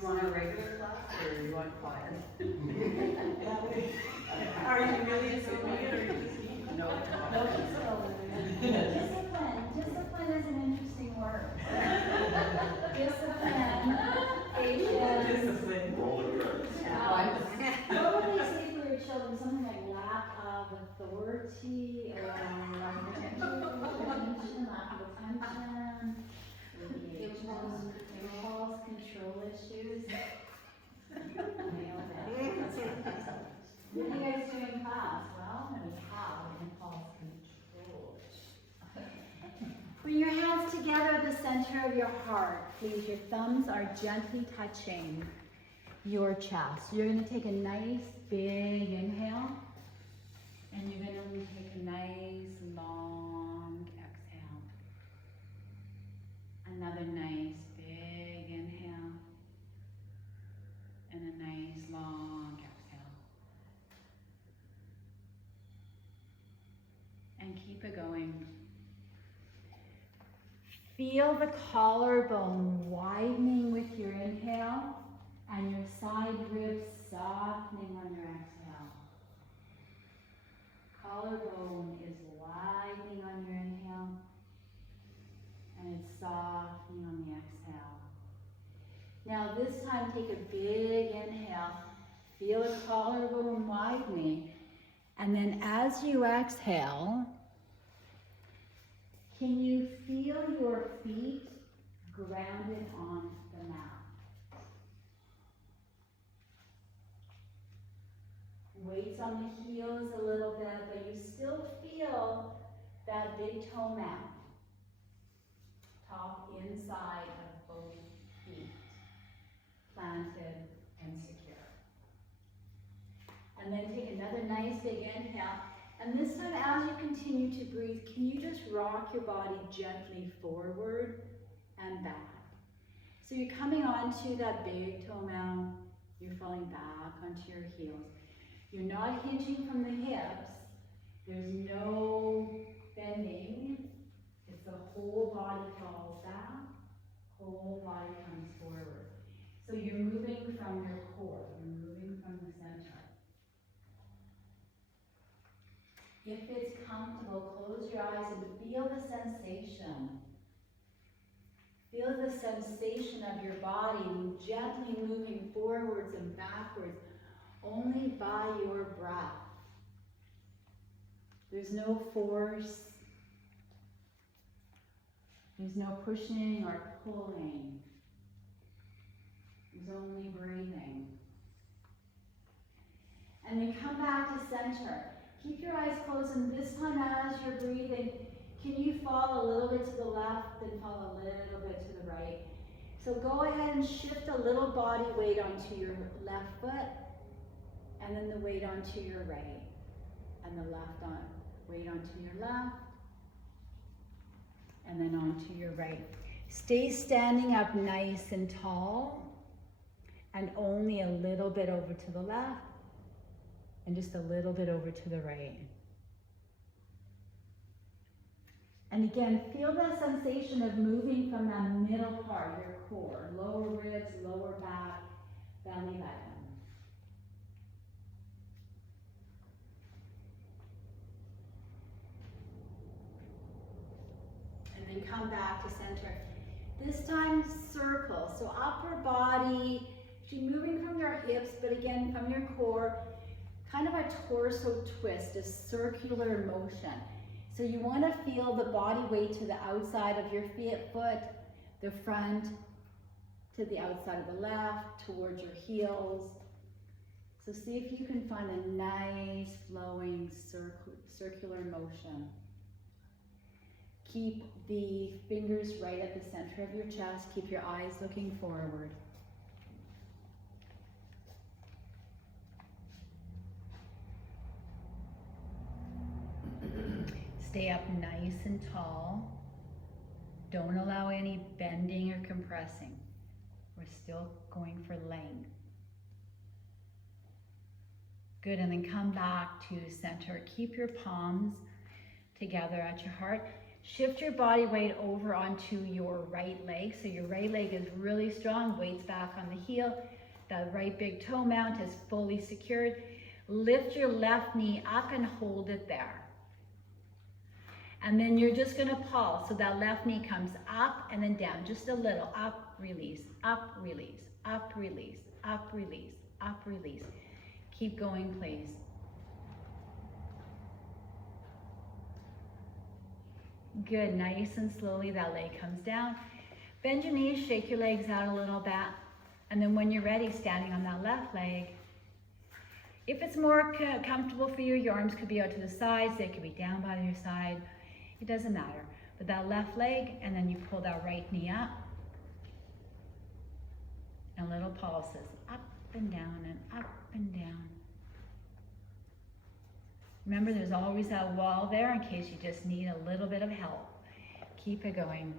You want a regular class or you want quiet? Are you really assuming it or just me? No. Discipline. Discipline is an interesting word. Discipline. Patience. Discipline. Roller credits. What would they say for your children? Something like lack of authority or lack of attention, impulse control issues. Nailed it. What are you guys doing in class? Well, we have impulse control. Bring your hands together at the center of your heart, please. Your thumbs are gently touching your chest. You're going to take a nice big inhale, and you're going to take a nice long exhale. Another nice big inhale, and a nice long exhale. And keep it going. Feel the collarbone widening with your inhale and your side ribs softening on your exhale. Collarbone is widening on your inhale and it's softening on the exhale. Now this time take a big inhale, feel the collarbone widening, and then as you exhale, can you feel your feet grounded on the mat? Weights on the heels a little bit, but you still feel that big toe mat. Top inside of both feet, planted and secure. And then take another nice big inhale. And this time, as you continue to breathe, can you just rock your body gently forward and back? So you're coming onto that big toe mound, you're falling back onto your heels. You're not hinging from the hips, there's no bending, it's the whole body falls back, whole body comes forward. So you're moving from your core, you're moving from the center. If it's comfortable, close your eyes and feel the sensation. Feel the sensation of your body gently moving forwards and backwards only by your breath. There's no force. There's no pushing or pulling. There's only breathing. And then come back to center. Keep your eyes closed, and this time as you're breathing, can you fall a little bit to the left and fall a little bit to the right? So go ahead and shift a little body weight onto your left foot, and then the weight onto your right, and the weight onto your left, and then onto your right. Stay standing up nice and tall, and only a little bit over to the left, and just a little bit over to the right. And again, feel that sensation of moving from that middle part, your core, lower ribs, lower back, belly button. And then come back to center. This time, circle. So upper body, actually moving from your hips, but again, from your core, kind of a torso twist, a circular motion. So you want to feel the body weight to the outside of your foot, the front to the outside of the left, towards your heels. So see if you can find a nice flowing circular motion. Keep the fingers right at the center of your chest. Keep your eyes looking forward. Stay up nice and tall. Don't allow any bending or compressing. We're still going for length. Good, and then come back to center. Keep your palms together at your heart. Shift your body weight over onto your right leg. So your right leg is really strong, weight's back on the heel. That right big toe mount is fully secured. Lift your left knee up and hold it there. And then you're just gonna pulse. So that left knee comes up and then down, just a little. Up, release, up, release, up, release, up, release, up, release. Keep going, please. Good, nice and slowly that leg comes down. Bend your knees, shake your legs out a little bit. And then when you're ready, standing on that left leg, if it's more comfortable for you, your arms could be out to the sides, they could be down by your side. It doesn't matter. But that left leg, and then you pull that right knee up. And little pulses, up and down and up and down. Remember, there's always that wall there in case you just need a little bit of help. Keep it going.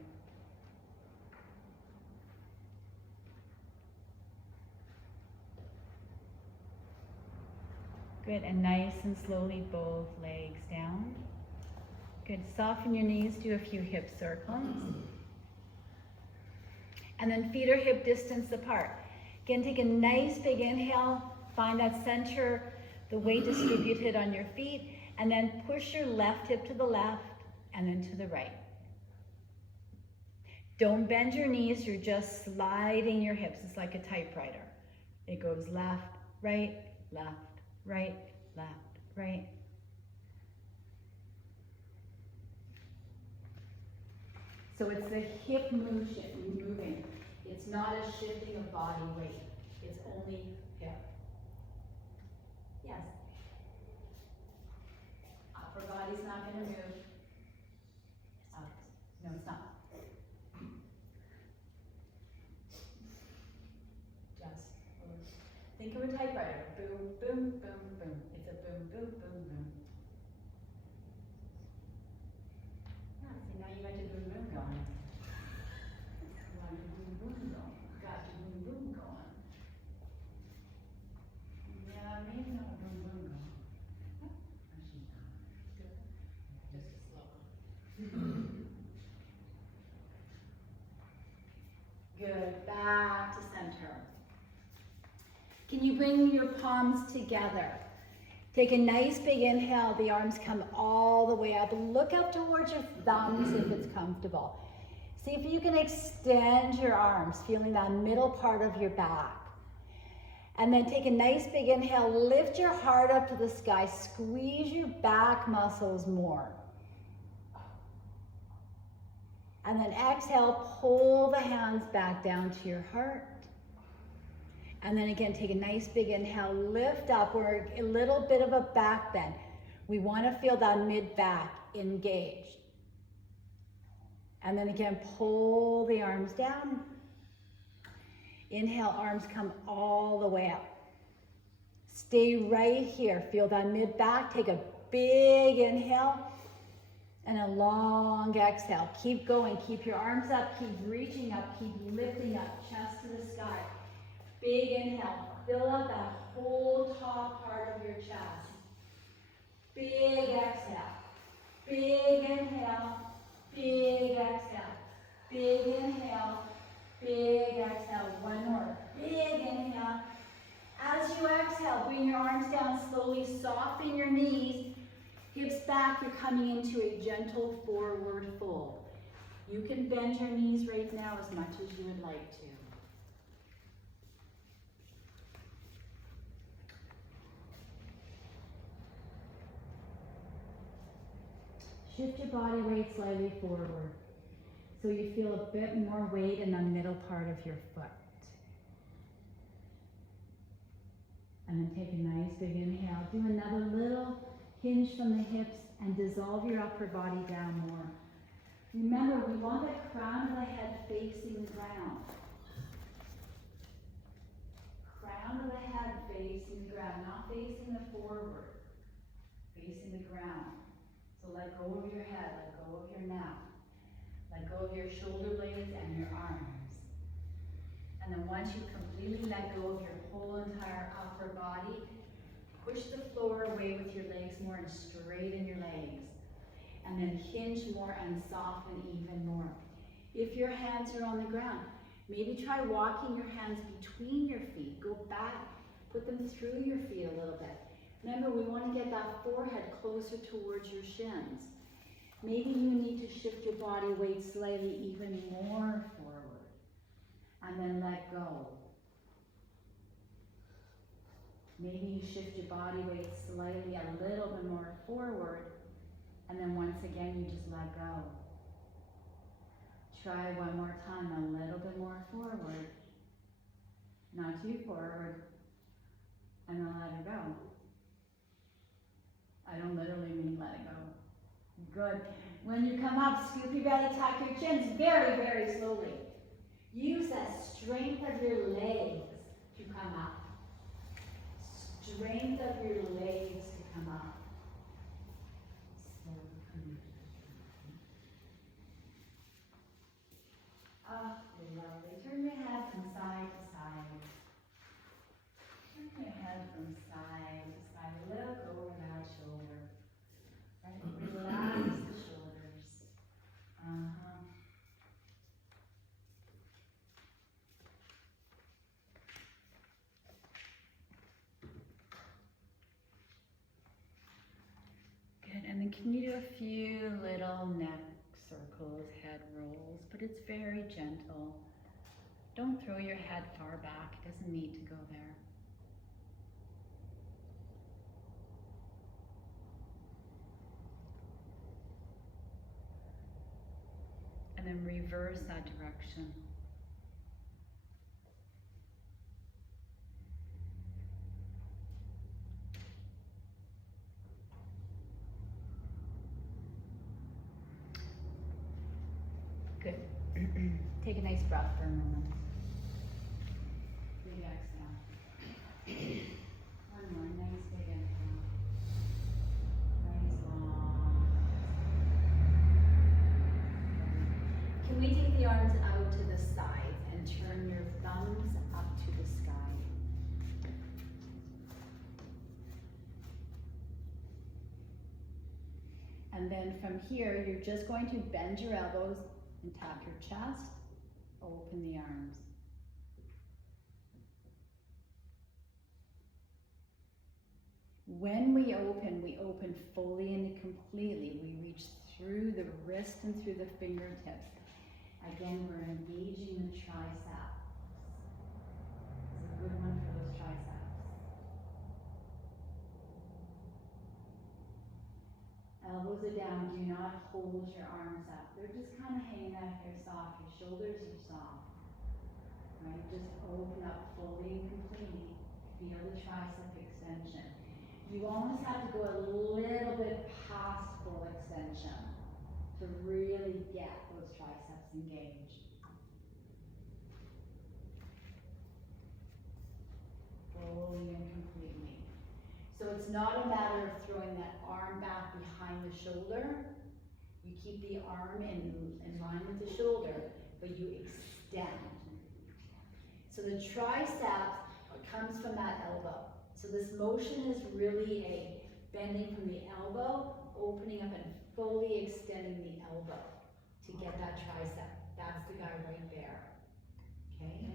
Good, and nice and slowly both legs down. Good, soften your knees, do a few hip circles. And then feet are hip distance apart. Again, take a nice big inhale, find that center, the weight distributed on your feet, and then push your left hip to the left and then to the right. Don't bend your knees, you're just sliding your hips. It's like a typewriter. It goes left, right, left, right, left, right. So it's the hip moving. It's not a shifting of body weight. It's only hip. Yes. Upper body's not going to move. No, it's not. Just think of a typewriter. Boom, boom, boom, boom. It's a boom, boom, boom, boom. Yeah, see, now you got your boom, boom going. You want your boom, boom going. Got your boom, boom going. Yeah, maybe not a boom, boom going. Actually, not. Good. Just slow. Good, back to center. Can you bring your palms together? Take a nice big inhale, the arms come all the way up. Look up towards your thumbs if it's comfortable. See if you can extend your arms, feeling that middle part of your back. And then take a nice big inhale, lift your heart up to the sky, squeeze your back muscles more. And then exhale, pull the hands back down to your heart. And then again, take a nice big inhale, lift up, or a little bit of a back bend. We want to feel that mid-back engaged. And then again, pull the arms down. Inhale, arms come all the way up. Stay right here. Feel that mid-back. Take a big inhale and a long exhale. Keep going. Keep your arms up. Keep reaching up. Keep lifting up, chest to the sky. Big inhale. Fill out that whole top part of your chest. Big exhale. Big inhale. Big exhale. Big inhale. Big exhale. One more. Big inhale. As you exhale, bring your arms down slowly. Soften your knees. Hips back. You're coming into a gentle forward fold. You can bend your knees right now as much as you would like to. Shift your body weight slightly forward so you feel a bit more weight in the middle part of your foot. And then take a nice big inhale. Do another little hinge from the hips and dissolve your upper body down more. Remember, we want the crown of the head facing the ground. Crown of the head facing the ground, not facing the forward, facing the ground. So let go of your head, let go of your neck, let go of your shoulder blades and your arms. And then once you completely let go of your whole entire upper body, push the floor away with your legs more and straighten your legs. and then hinge more and soften even more. If your hands are on the ground, maybe try walking your hands between your feet. Go back, put them through your feet a little bit. Remember, we want to get that forehead closer towards your shins. Maybe you need to shift your body weight slightly even more forward, and then let go. Maybe you shift your body weight slightly a little bit more forward, and then once again you just let go. Try one more time, a little bit more forward, not too forward, and then let it go. I don't literally mean let it go. Good. When you come up, scoop your belly, tuck your chins very, very slowly. Use that strength of your legs to come up. Strength of your legs to come up. Oh, lovely. Turn your head from side to side. Turn your head from side to side. Look over that shoulder. Right? Relax the shoulders. Good. And then can you do a few little neck circles, head rolls, but it's very gentle. Don't throw your head far back. It doesn't need to go there. And then reverse that direction. Good. Take a nice breath for a moment. Big exhale. One more nice big inhale. Nice long. Can we take the arms out to the side and turn your thumbs up to the sky? And then from here, you're just going to bend your elbows and tap your chest, open the arms. When we open fully and completely. We reach through the wrist and through the fingertips. Again, we're engaging the triceps. It's a good one for those triceps. Elbows are down, do not hold your arms up. They're just kind of hanging out here soft. Your shoulders are soft. Right? Just open up fully and completely. Feel the tricep extension. You almost have to go a little bit past full extension to really get those triceps engaged. Fully and completely. So it's not a matter of throwing that arm back behind the shoulder. You keep the arm in line with the shoulder, but you extend. So the tricep comes from that elbow. So this motion is really a bending from the elbow, opening up and fully extending the elbow to get that tricep. That's the guy right there. Okay?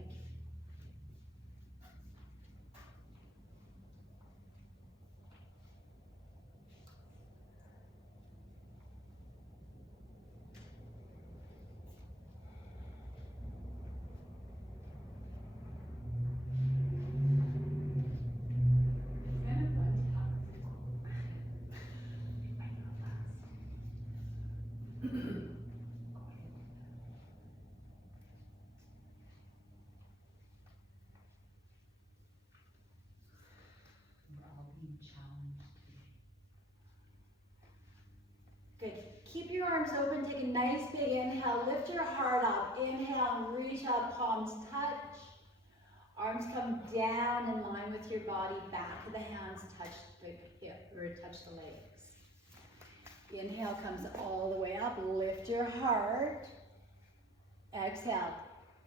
Good. Keep your arms open. Take a nice big inhale. Lift your heart up. Inhale and reach up. Palms touch. Arms come down in line with your body. Back of the hands touch the hip or touch the legs. Inhale comes all the way up. Lift your heart. Exhale.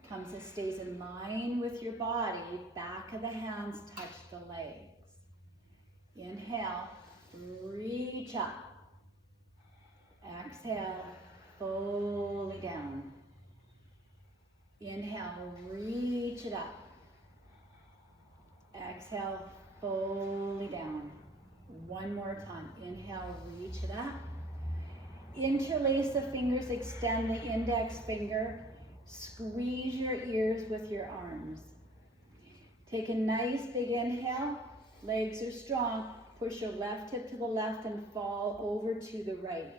Comes and stays in line with your body. Back of the hands touch the legs. Inhale. Reach up. Exhale, fully down. Inhale, reach it up. Exhale, fully down. One more time. Inhale, reach it up. Interlace the fingers, extend the index finger. Squeeze your ears with your arms. Take a nice big inhale. Legs are strong. Push your left hip to the left and fall over to the right.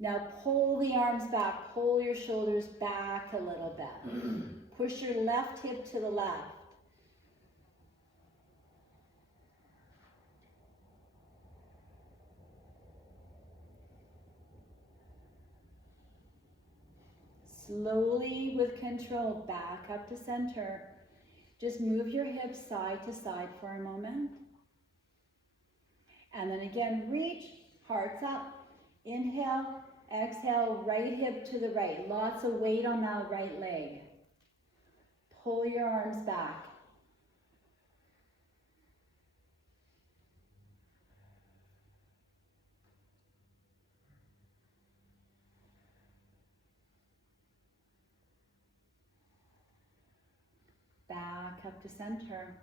Now pull the arms back. Pull your shoulders back a little bit. Push your left hip to the left. Slowly, with control, back up to center. Just move your hips side to side for a moment. And then again, reach, hearts up. Inhale, exhale, right hip to the right. Lots of weight on that right leg. Pull your arms back. Back up to center.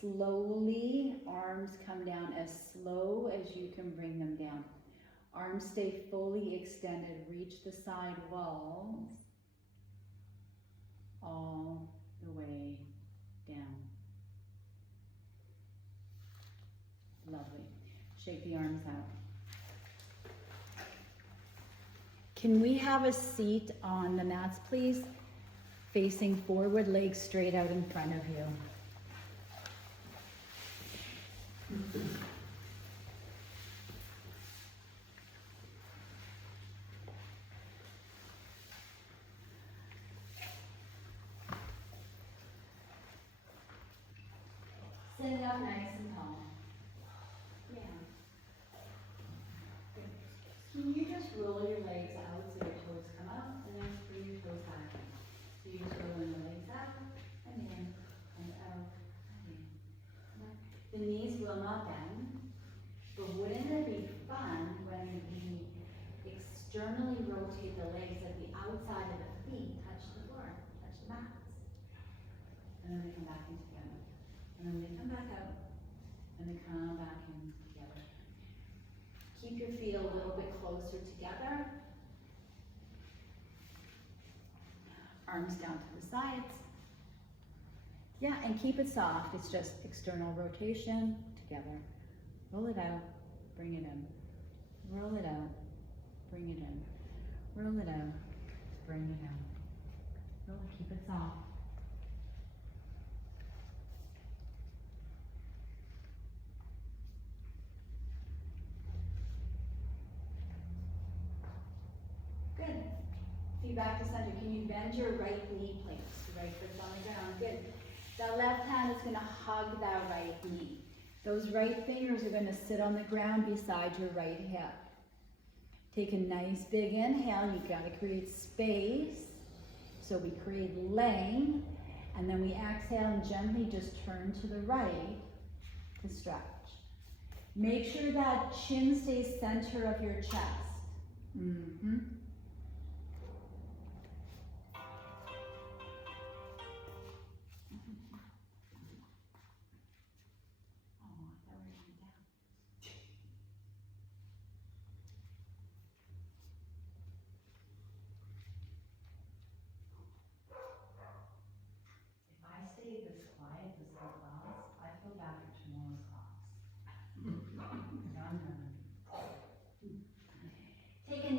Slowly, arms come down as slow as you can bring them down. Arms stay fully extended. Reach the side walls all the way down. Lovely. Shake the arms out. Can we have a seat on the mats, please? Facing forward, legs straight out in front of you. Sit up nice and tall. Yeah. Good. Can you just roll your legs out so your toes come out and then bring your toes back in? So you're just rolling the legs out and in and out and in. The knees will not bend, but wouldn't it be fun when we externally rotate the legs that the outside of the feet touch the floor, touch the mats? And then they come back in together. And then they come back out and they come back in together. Keep your feet a little bit closer together. Arms down to the sides. Yeah, and keep it soft. It's just external rotation together. Roll it out, bring it in. Roll it out, bring it in. Roll it out, bring it in. Roll, keep it soft. Good. Feet back to center. Can you bend your right knee, please? Right foot on the ground. Good. That left hand is going to hug that right knee. Those right fingers are going to sit on the ground beside your right hip. Take a nice big inhale. You've got to create space. So we create length. And then we exhale and gently just turn to the right to stretch. Make sure that chin stays center of your chest. Mm-hmm.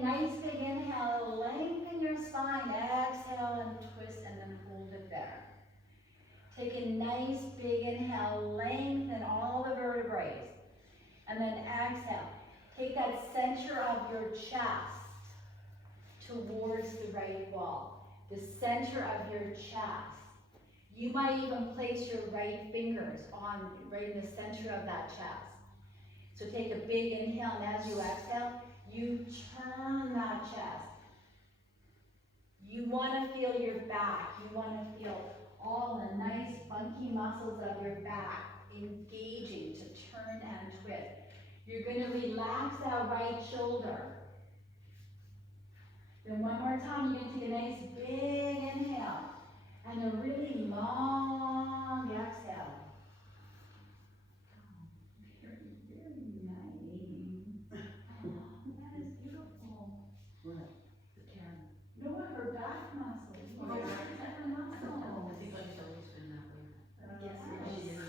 Nice big inhale, lengthen your spine, exhale and twist and then hold it there. Take a nice big inhale, lengthen all the vertebrae. And then exhale. Take that center of your chest towards the right wall. The center of your chest. You might even place your right fingers on right in the center of that chest. So take a big inhale and as you exhale, you turn that chest. You want to feel your back. You want to feel all the nice funky muscles of your back engaging to turn and twist. You're gonna relax that right shoulder. Then one more time, you're gonna take a nice big inhale and a really long exhale. Very, very nice. Oh, that is beautiful. What? Karen. No, her back muscles. Oh, her I muscles. think like it's always been that way. Yes, She yes.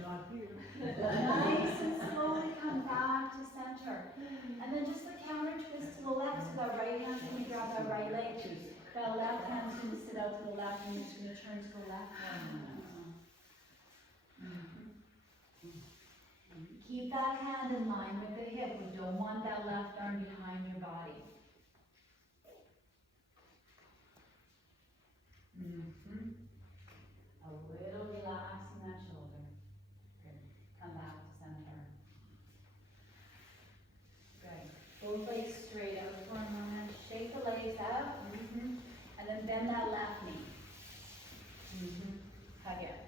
Not here. Nice and slowly come back to center. And then just the counter twist to the left, so that right hand's gonna grab that right leg. That left hand's gonna sit out to the left and it's gonna turn to the left. Keep that hand in line with the hip. We don't want that left arm behind your body. A little relax in that shoulder. Good. Come back to center. Good. Both legs straight out for a moment. Shake the legs up. And then bend that left knee. Hug it.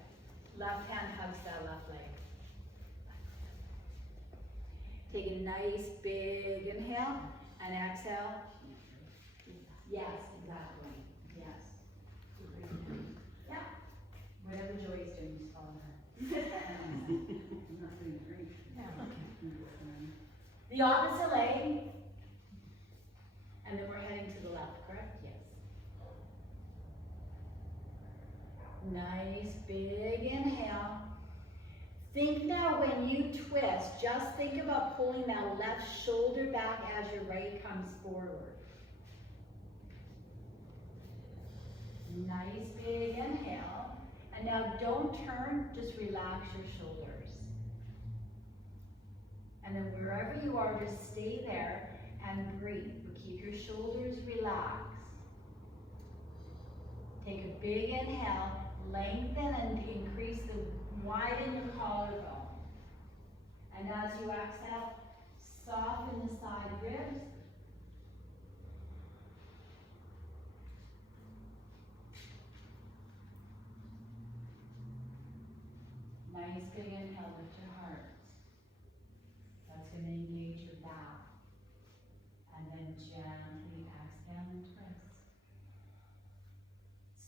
Left hand hugs that left leg. Take a nice big inhale and exhale. Yes, exactly. Yes. Yeah. Whatever Joy is doing, just follow her. The opposite leg. And then we're heading to the left, correct? Yes. Nice big inhale. Think now when you twist, just think about pulling that left shoulder back as your right comes forward. Nice big inhale. And now don't turn, just relax your shoulders. And then wherever you are, just stay there and breathe. But keep your shoulders relaxed. Take a big inhale, lengthen and increase widen your collarbone. And as you exhale, soften the side ribs. Nice big inhale, lift your heart. That's going to engage your back. And then gently exhale and twist.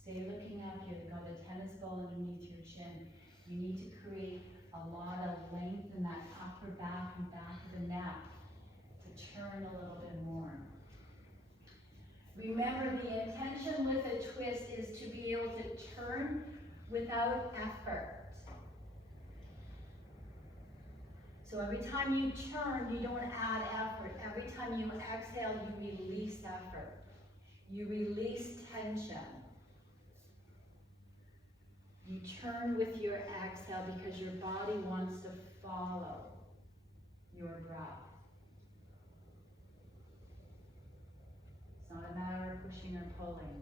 Stay looking up. You've got a tennis ball underneath your chin. You need to create a lot of length in that upper back and back of the neck to turn a little bit more. Remember, the intention with a twist is to be able to turn without effort. So every time you turn, you don't add effort. Every time you exhale, you release effort. You release tension. You turn with your exhale because your body wants to follow your breath. It's not a matter of pushing or pulling.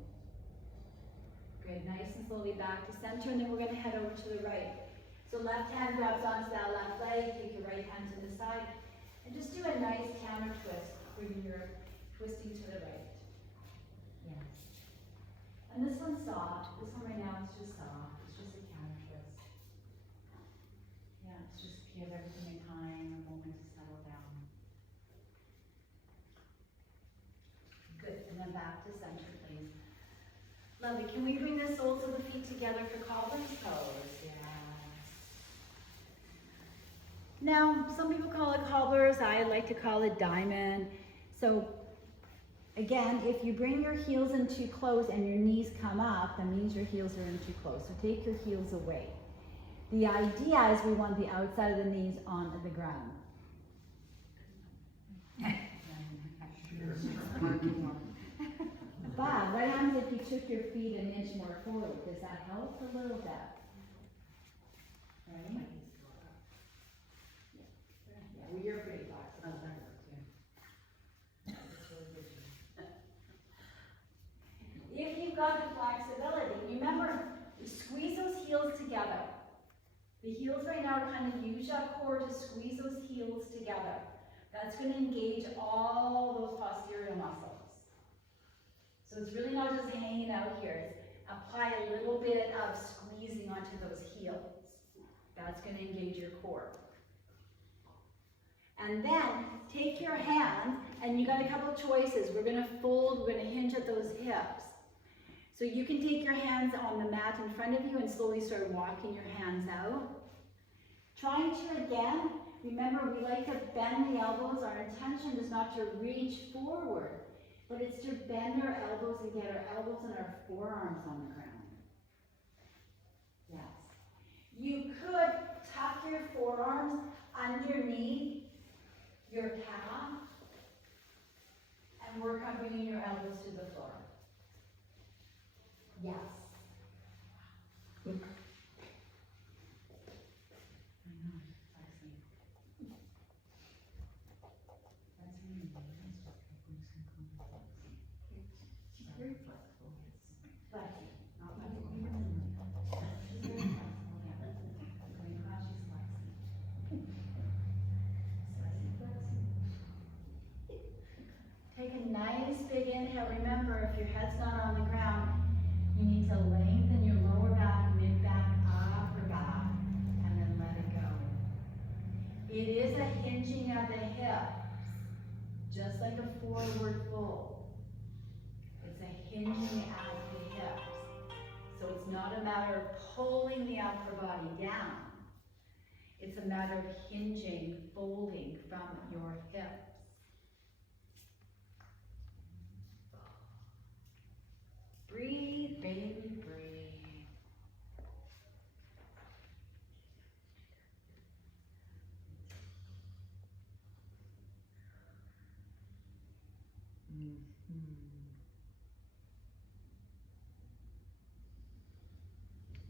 Good, nice and slowly back to center, and then we're going to head over to the right. So left hand grabs onto that left leg, take your right hand to the side, and just do a nice counter twist where you're twisting to the right. Yes. And this one's soft. This one right now is just soft. It's just a counter twist. Yeah, it's just give everything a time, a moment to settle down. Good, and then back to center, please. Lovely. Can we bring the soles of the feet together for cobbler's pose? Yes. Now, some people call it cobblers. I like to call it diamond. So, again, if you bring your heels in too close and your knees come up, that means your heels are in too close. So take your heels away. The idea is we want the outside of the knees on the ground. Bob, what happens if you took your feet an inch more forward? Does that help a little bit? Right? Yeah, well, you're pretty flexible. If you've got the flexibility, remember, squeeze those heels together. The heels right now kind of use that core to squeeze those heels together. That's going to engage all those posterior muscles. So it's really not just hanging out here. It's apply a little bit of squeezing onto those heels. That's gonna engage your core. And then take your hands, and you got a couple choices. We're gonna fold, we're gonna hinge at those hips. So you can take your hands on the mat in front of you and slowly start walking your hands out. Trying to, again, remember we like to bend the elbows. Our intention is not to reach forward, but it's to bend our elbows and get our elbows and our forearms on the ground. Yes. You could tuck your forearms underneath your calf and work on bringing your elbows to the floor. Yes. Look. I know, Lexi. That's really nice. She's very flexible. Lexi, not flexible. She's very flexible, yeah. Going across, she's flexi. Take a nice big inhale. Remember, if your head's not on the ground, you need to lengthen your lower back, mid back, upper back, and then let it go. It is a hinging of the hips, just like a forward fold. It's a hinging at the hips. So it's not a matter of pulling the upper body down. It's a matter of hinging, folding from your hips. Breathe, baby, breathe.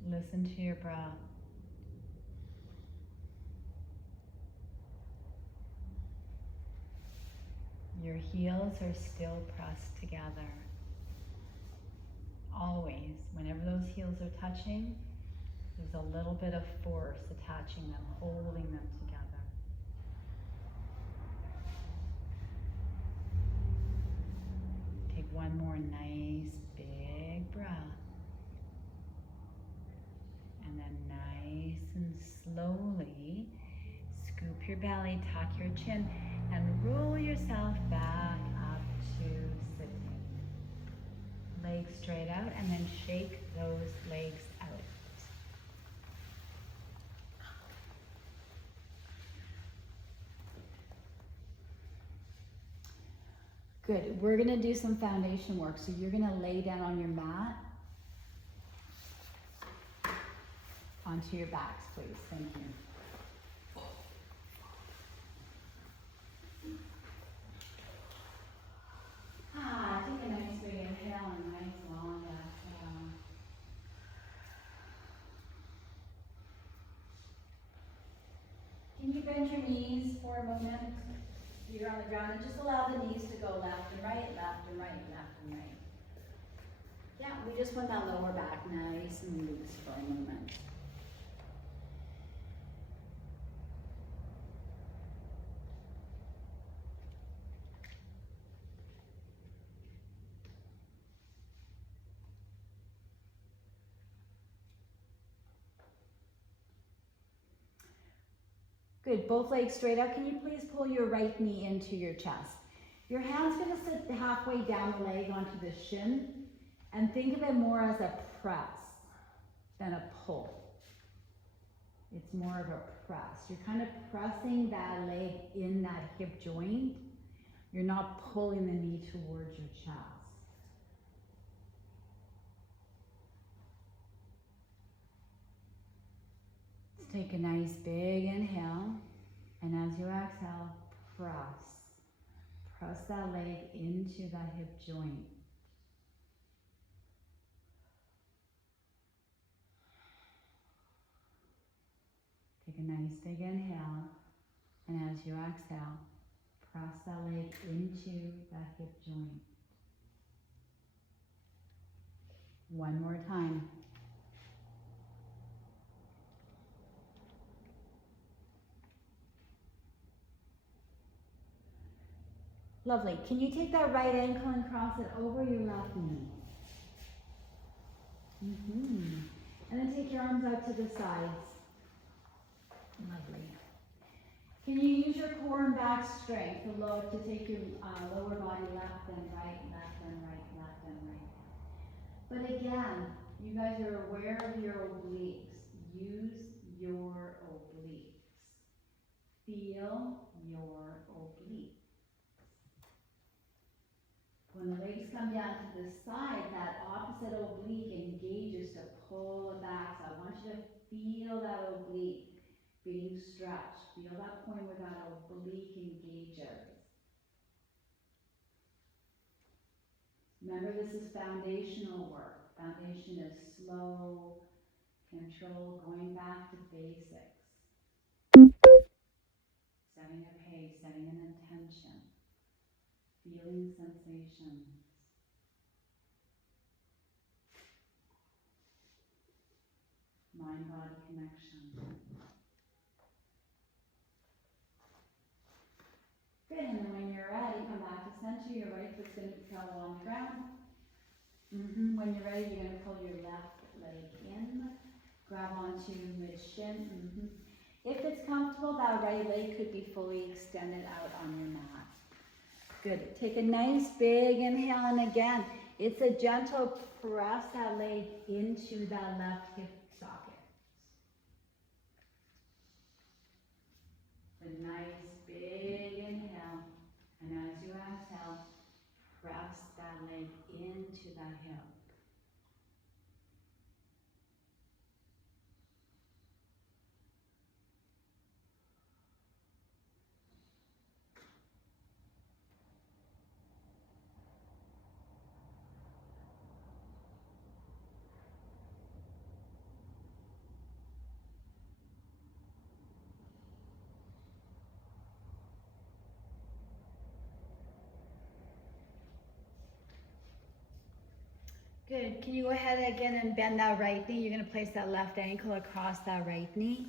Listen to your breath. Your heels are still pressed together. Always, whenever those heels are touching, there's a little bit of force attaching them, holding them together. Take one more nice big breath. And then nice and slowly scoop your belly, tuck your chin, and roll yourself back up to sitting. Legs straight out, and then shake those legs out. Good. We're going to do some foundation work. So you're going to lay down on your mat onto your backs, please. Thank you. Take a nice big inhale and nice long exhale. Can you bend your knees for a moment? You're on the ground, and just allow the knees to go left and right, left and right, left and right. Yeah, we just want that lower back nice and loose for a moment. Good, both legs straight out. Can you please pull your right knee into your chest? Your hand's gonna sit halfway down the leg onto the shin, and think of it more as a press than a pull. It's more of a press. You're kind of pressing that leg in that hip joint. You're not pulling the knee towards your chest. Take a nice big inhale, and as you exhale, press. Press that leg into that hip joint. Take a nice big inhale, and as you exhale, press that leg into that hip joint. One more time. Lovely. Can you take that right ankle and cross it over your left knee? And then take your arms out to the sides. Lovely. Can you use your core and back strength to take your lower body left and right, left and right, left and right. But again, you guys are aware of your obliques. Use your obliques. Feel your obliques. When the legs come down to the side, that opposite oblique engages to pull it back. So I want you to feel that oblique being stretched. Feel that point where that oblique engages. Remember, this is foundational work. Foundation is slow, control, going back to basics. Setting a pace, setting an intention. Feeling sensations. Mind-body connection. Good, and then when you're ready, come back to center. Your right foot's going to be parallel on the ground. When you're ready, you're going to pull your left leg in. Grab onto mid-shin. If it's comfortable, that right leg could be fully extended out on your mat. Good. Take a nice big inhale, and again, it's a gentle press that leg into that left hip socket. A nice big inhale, and as you exhale, press that leg into that hip. Good. Can you go ahead again and bend that right knee? You're going to place that left ankle across that right knee.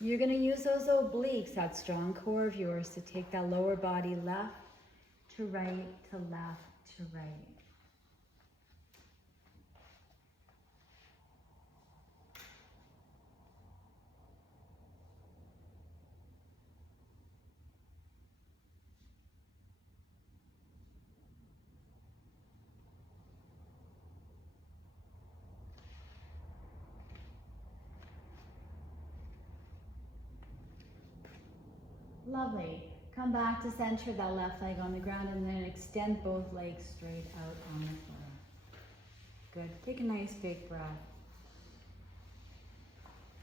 You're going to use those obliques, that strong core of yours, to take that lower body left to right to left to right. Lovely. Come back to center, that left leg on the ground, and then extend both legs straight out on the floor. Good. Take a nice big breath.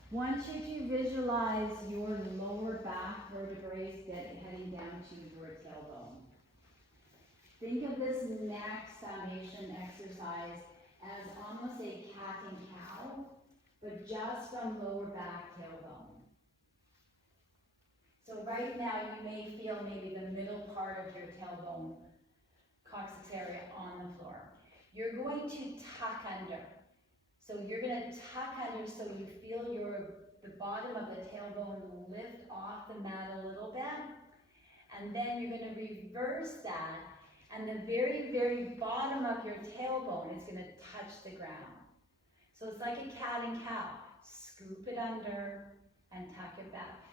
Want you to visualize your lower back vertebrae heading down to your tailbone. Think of this next foundation exercise as almost a cat and cow, but just from lower back tailbone. So right now you may feel maybe the middle part of your tailbone, coccyx area on the floor. You're going to tuck under. So you're going to tuck under so you feel the bottom of the tailbone lift off the mat a little bit. And then you're going to reverse that, and the very, very bottom of your tailbone is going to touch the ground. So it's like a cat and cow. Scoop it under and tuck it back.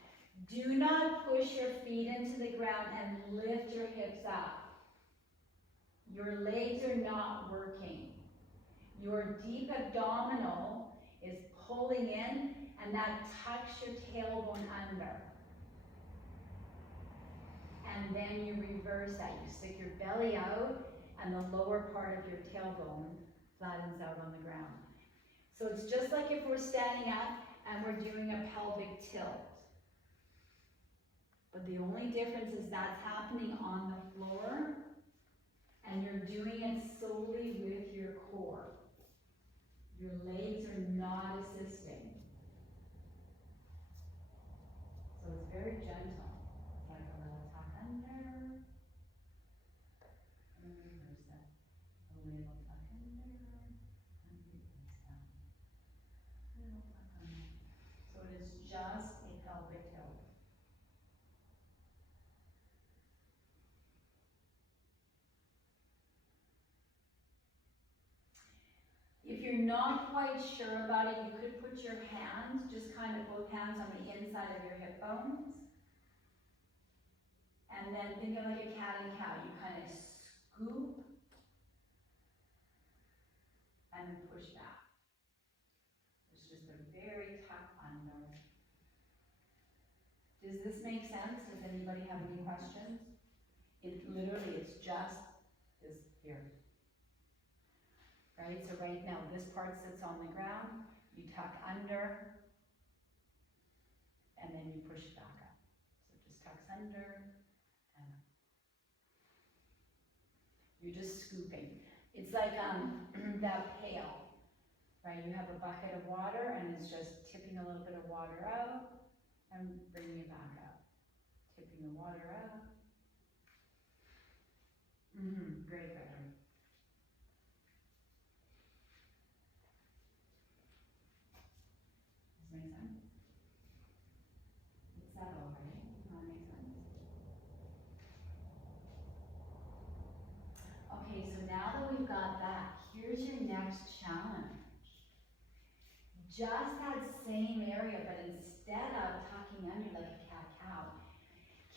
Do not push your feet into the ground and lift your hips up. Your legs are not working. Your deep abdominal is pulling in, and that tucks your tailbone under. And then you reverse that. You stick your belly out, and the lower part of your tailbone flattens out on the ground. So it's just like if we're standing up and we're doing a pelvic tilt. But the only difference is that's happening on the floor, and you're doing it solely with your core. Your legs are not assisting. So it's very gentle. It's like a little tuck under, and reverse that. A little tuck under, and reverse that. Little tuck under. So it is just a pelvic tilt. If you're you're not quite sure about it, you could put your hands, just kind of both hands on the inside of your hip bones. And then think of like a cat and cow. You kind of scoop and then push back. It's just a very tuck under. Does this make sense? Does anybody have any questions? It literally, it's just this here. Right, so right now this part sits on the ground, you tuck under, and then you push it back up. So it just tucks under, and up. You're just scooping. It's like that pail, right? You have a bucket of water, and it's just tipping a little bit of water out, and bringing it back up. Tipping the water out. Great, Gregory. Does this make sense? It's subtle, right? That makes sense. Okay, so now that we've got that, here's your next challenge. Just that same area, but instead of tucking under like a cat-cow,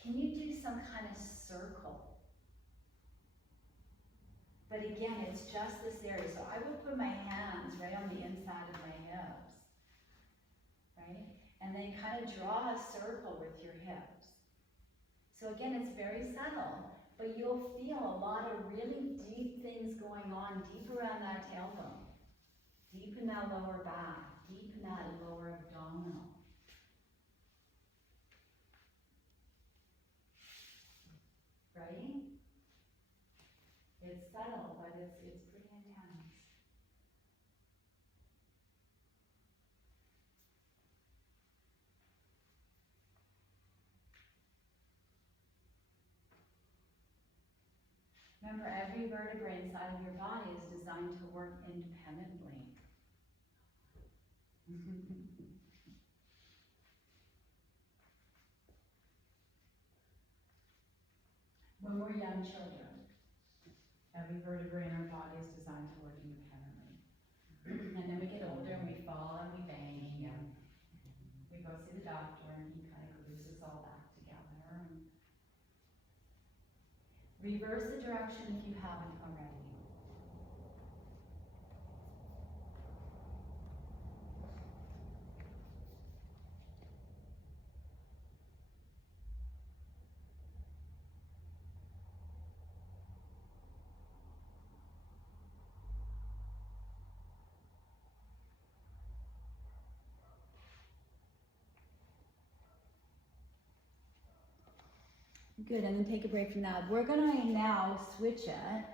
can you do some kind of circle? But again, it's just this area. So I would put my hands right on the inside of my hips, right? And then kind of draw a circle with your hips. So again, it's very subtle, but you'll feel a lot of really deep things going on deep around that tailbone, deep in that lower back, deep in that lower abdominal. Right? It's subtle, but it's pretty intense. Remember, every vertebrae inside of your body is designed to work independently. When we're young children, every vertebrae in our body is designed to work independently. And then we get older and we fall and we bang and we go see the doctor and he kind of glues us all back together. Reverse the direction if you haven't already. Good, and then take a break from that. We're gonna now switch it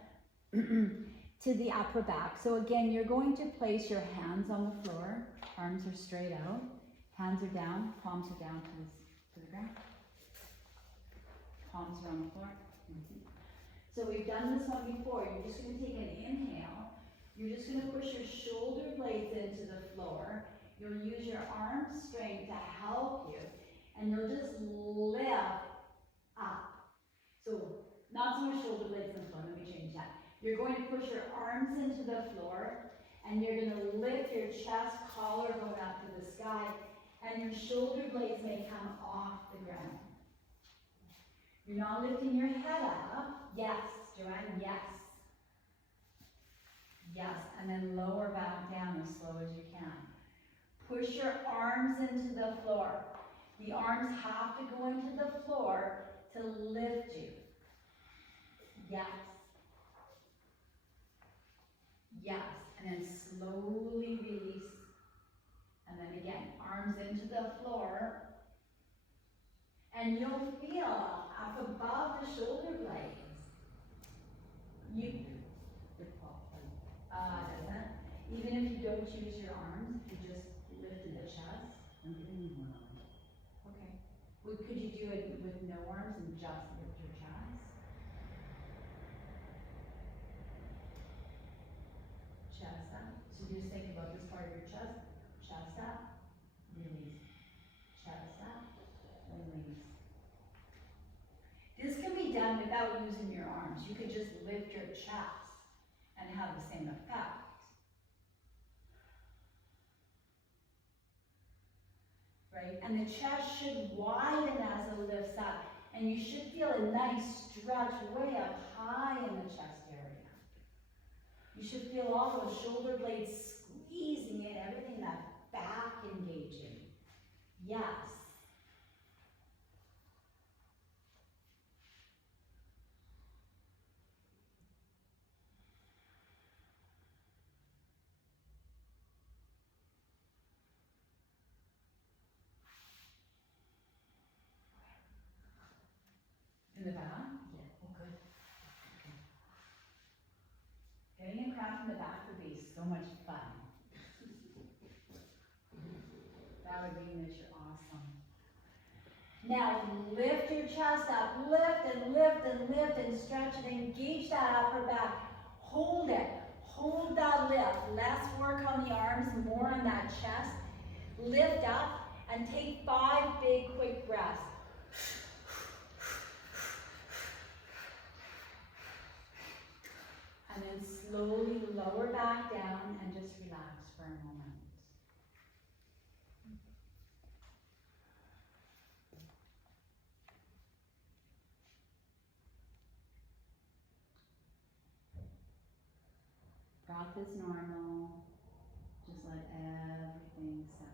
to the upper back. So again, you're going to place your hands on the floor. Arms are straight out. Hands are down, palms are down to the ground. Palms are on the floor. So we've done this one before. You're just gonna take an inhale. You're just gonna push your shoulder blades into the floor. You'll use your arm strength to help you, and you'll just lift up. So not so much shoulder blades in the floor, let me change that. You're going to push your arms into the floor and you're going to lift your chest, collar going up to the sky, and your shoulder blades may come off the ground. You're not lifting your head up. Yes, Joanne, yes. Yes, and then lower back down as slow as you can. Push your arms into the floor. The arms have to go into the floor to lift you. Yes. Yes. And then slowly release. And then again, arms into the floor. And you'll feel up above the shoulder blades. Doesn't. Even if you don't use your arms, you just lift the chest. I'm getting one arm. Okay. Well, could you do it with no arms and just lift your chest? Chest up. So you just think about this part of your chest. Chest up. Release. Chest up. Release. This can be done without using your arms. You could just lift your chest and have the same effect. right? And the chest should widen as it lifts up. And you should feel a nice stretch way up high in the chest area. You should feel all those shoulder blades squeezing in, everything, that back engaging. Yes. In the back? Yeah. Oh, good. Okay. Getting a cramp in the back would be so much fun. That would mean that you're awesome. Now lift your chest up, lift and lift and lift and stretch and engage that upper back. Hold it, hold that lift. Less work on the arms, more on that chest. Lift up and take 5 big quick breaths. And then slowly lower back down and just relax for a moment. Breath is normal. Just let everything settle.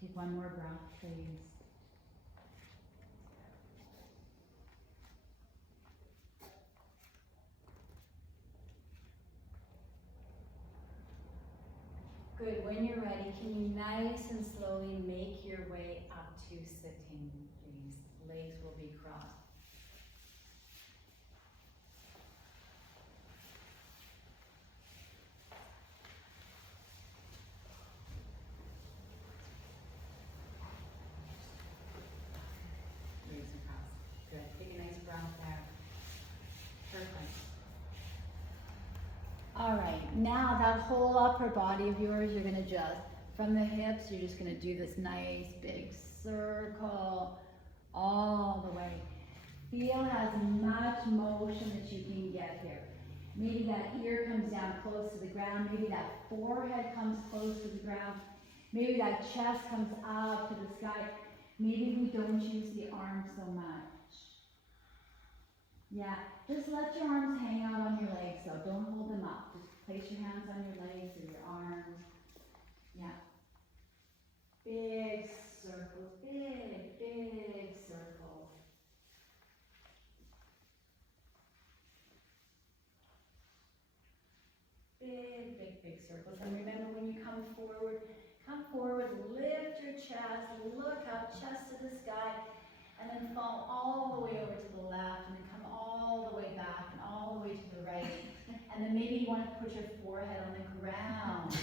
Take one more breath, please. Good, when you're ready, can you nice and slowly make your way up to sitting, please? Legs will be crossed. Legs are crossed. Good, take a nice breath there. Perfect. All right, now that whole upper body of yours, you're gonna just, from the hips, you're just gonna do this nice big circle all the way. Feel as much motion that you can get here. Maybe that ear comes down close to the ground, maybe that forehead comes close to the ground, maybe that chest comes up to the sky. Maybe we don't use the arms so much. Yeah, just let your arms hang out on your legs though, don't hold them up. Just place your hands on your legs or your arms. Yeah. Big circles, big, big circles. Big, big, big circles. And remember when you come forward, lift your chest, look up, chest to the sky, and then fall all the way over to the left, and then come all the way back, and all the way to the right. And then maybe you want to put your forehead on the ground.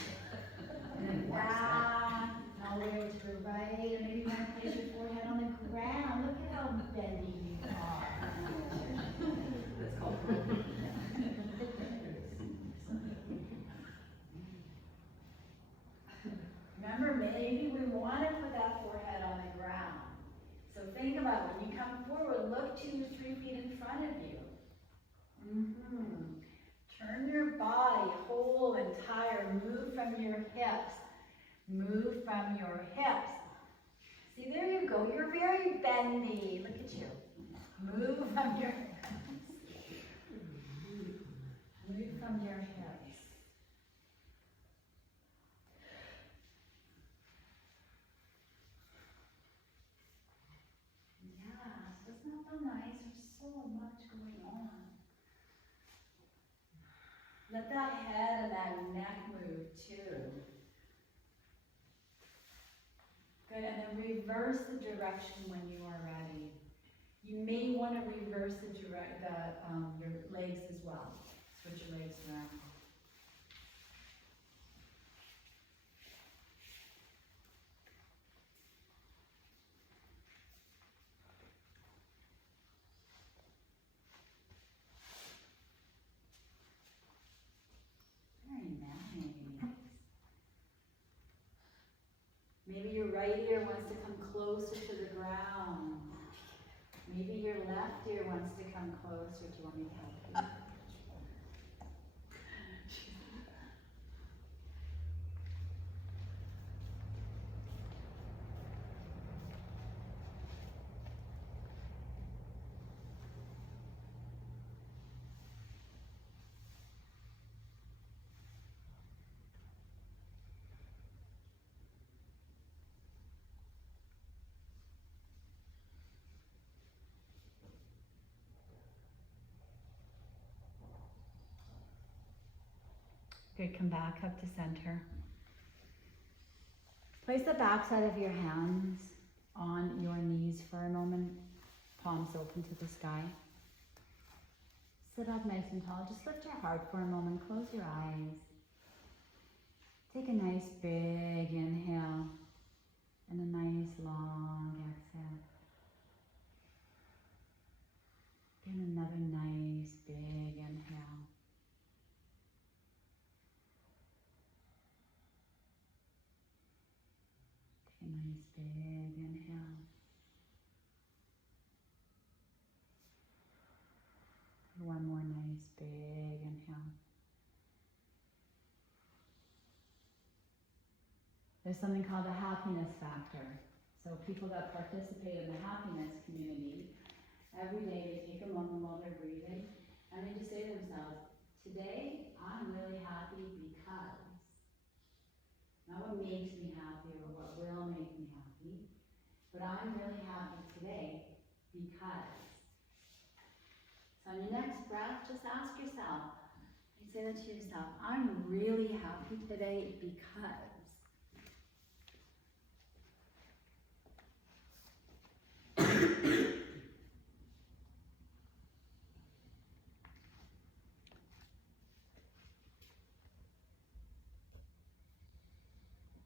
And then back, and all the way over to the right, and maybe you want to place your forehead on the ground. Look at how bendy you are. That's called Remember, maybe we want to put that forehead on the ground. So think about it. When you come forward, look 2 or 3 feet in front of you. Turn your body whole, entire. Move from your hips. Move from your hips. See, there you go. You're very bendy. Look at you. Move from your hips. Move from your hips. Doesn't that feel nice? There's so much going on. Let that head and that neck move too. Good, and then reverse the direction when you are ready. You may want to reverse your legs as well. Switch your legs around. that deer wants to come closer. Do you want me to help you? Good, come back up to center. Place the backside of your hands on your knees for a moment, palms open to the sky. Sit up nice and tall. Just lift your heart for a moment. Close your eyes. Take a nice big inhale and a nice long exhale. And another nice big inhale. Take a nice big inhale. One more nice big inhale. There's something called a happiness factor. So people that participate in the happiness community, every day they take a moment while they're breathing and they just say to themselves, today I'm really happy because. Not what makes me happy or what will make me happy, but I'm really happy today because. So on your next breath, just ask yourself, and say that to yourself, I'm really happy today because.